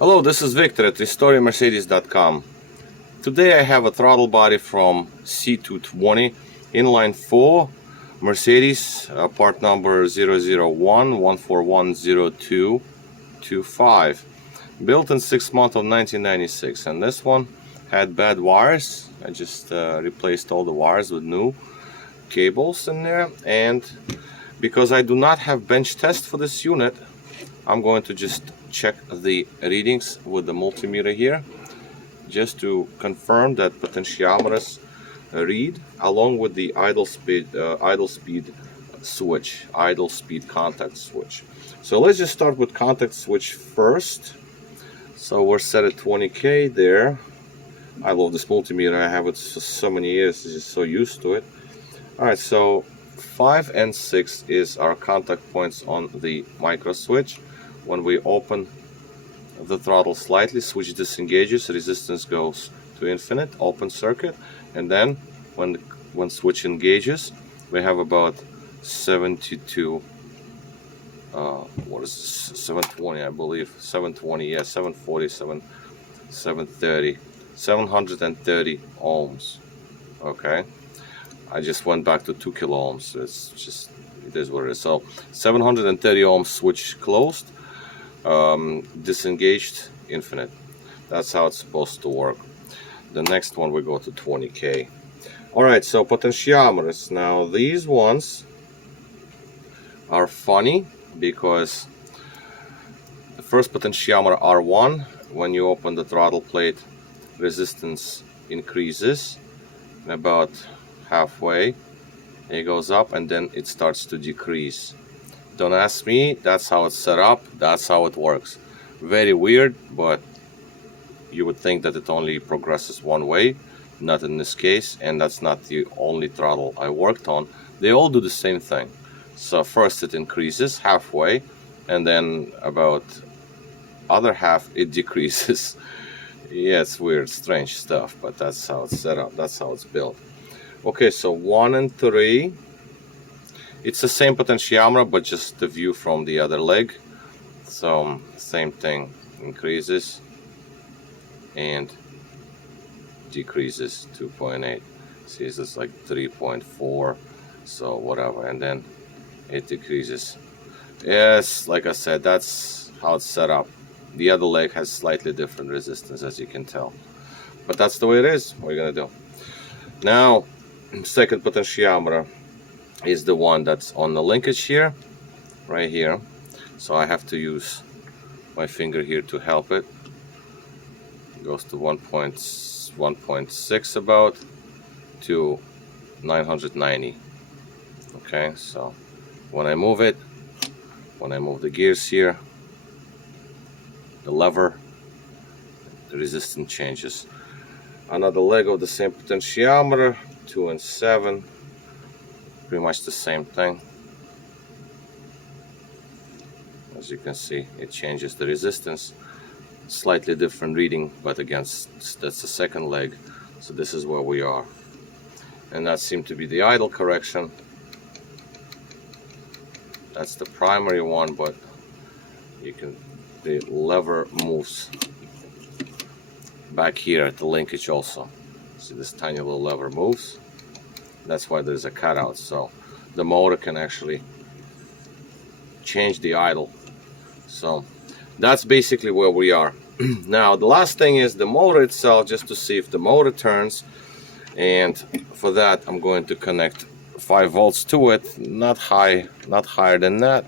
Hello, this is Victor at RestoreMercedes.com. Today I have a throttle body from C220 inline 4 Mercedes, part number 001-1410225, built in 6 months of 1996, and this one had bad wires. I just replaced all the wires with new cables in there, and because I do not have bench test for this unit, I'm going to just check the readings with the multimeter here, just to confirm that potentiometers read, along with the idle speed switch, idle speed contact switch. So let's just start with contact switch first. So we're set at 20K there. I love this multimeter. I have it for so many years, I'm just so used to it. Alright, so 5 and 6 is our contact points on the micro switch. When we open the throttle slightly, switch disengages, resistance goes to infinite, open circuit, and then when switch engages, we have about 72 what is this? 720, I believe, 720, yeah, 740, 730, 730 ohms. Okay, I just went back to 2 kilo ohms. It's just, it is what it is. So 730 ohms, switch closed, disengaged, infinite. That's how it's supposed to work. The next one, we go to 20K. Alright, so potentiometers. Now these ones are funny because the first potentiometer R1, when you open the throttle plate, resistance increases about halfway, it goes up, and then it starts to decrease. Don't ask me, that's how it's set up, that's how it works. Very weird, but you would think that it only progresses one way. Not in this case, and that's not the only throttle I worked on. They all do the same thing. So first it increases halfway, and then about other half it decreases. Yeah, it's weird, strange stuff, but that's how it's set up, that's how it's built. Okay, so 1 and 3, it's the same potentiometer, but just the view from the other leg. So same thing, increases and decreases 2.8. See, it's like 3.4, so whatever, and then it decreases. Yes, like I said, that's how it's set up. The other leg has slightly different resistance, as you can tell, but that's the way it is. What are you gonna do? Now, second potentiometer is the one that's on the linkage here, right here. So I have to use my finger here to help it. It goes to 1.6 about to 990. Okay, so when I move it, when I move the gears here, the lever, the resistance changes. Another leg of the same potentiometer, 2 and 7, pretty much the same thing. As you can see, it changes the resistance, slightly different reading, but again, that's the second leg. So this is where we are, and that seemed to be the idle correction. That's the primary one, but you can, the lever moves back here at the linkage also. See, this tiny little lever moves. That's why there's a cutout, so the motor can actually change the idle. So that's basically where we are. Now the last thing is the motor itself, just to see if the motor turns, and for that I'm going to connect 5 volts to it, not higher than that.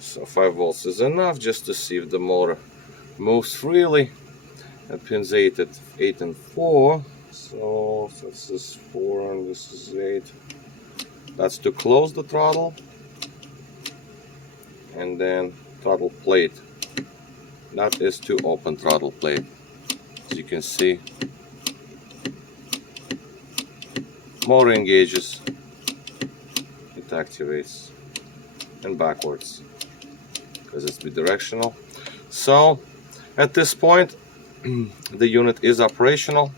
So 5 volts is enough just to see if the motor moves freely. And pins 8 and 4. So this is 4 and this is 8. That's to close the throttle. And then throttle plate, that is to open throttle plate. As you can see, motor engages, it activates, and backwards because it's bidirectional. So at this point the unit is operational.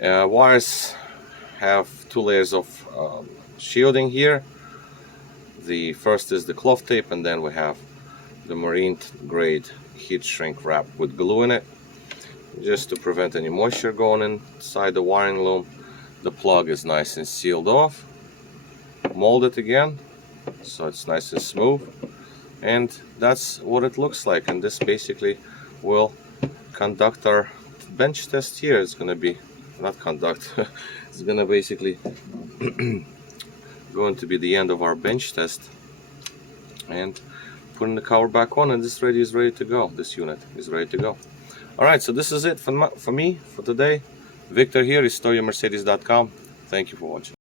Wires have 2 layers of shielding here. The first is the cloth tape, and then we have the marine grade heat shrink wrap with glue in it, just to prevent any moisture going inside the wiring loom. The plug is nice and sealed off. Mold it again so it's nice and smooth, and that's what it looks like. And this basically will conduct our bench test here. It's gonna be not conduct it's gonna basically going to be the end of our bench test, and putting the cover back on, and this is ready to go. This unit is ready to go. All right, so this is it for me for today. Victor here, RestoreYourMercedes.com. Thank you for watching.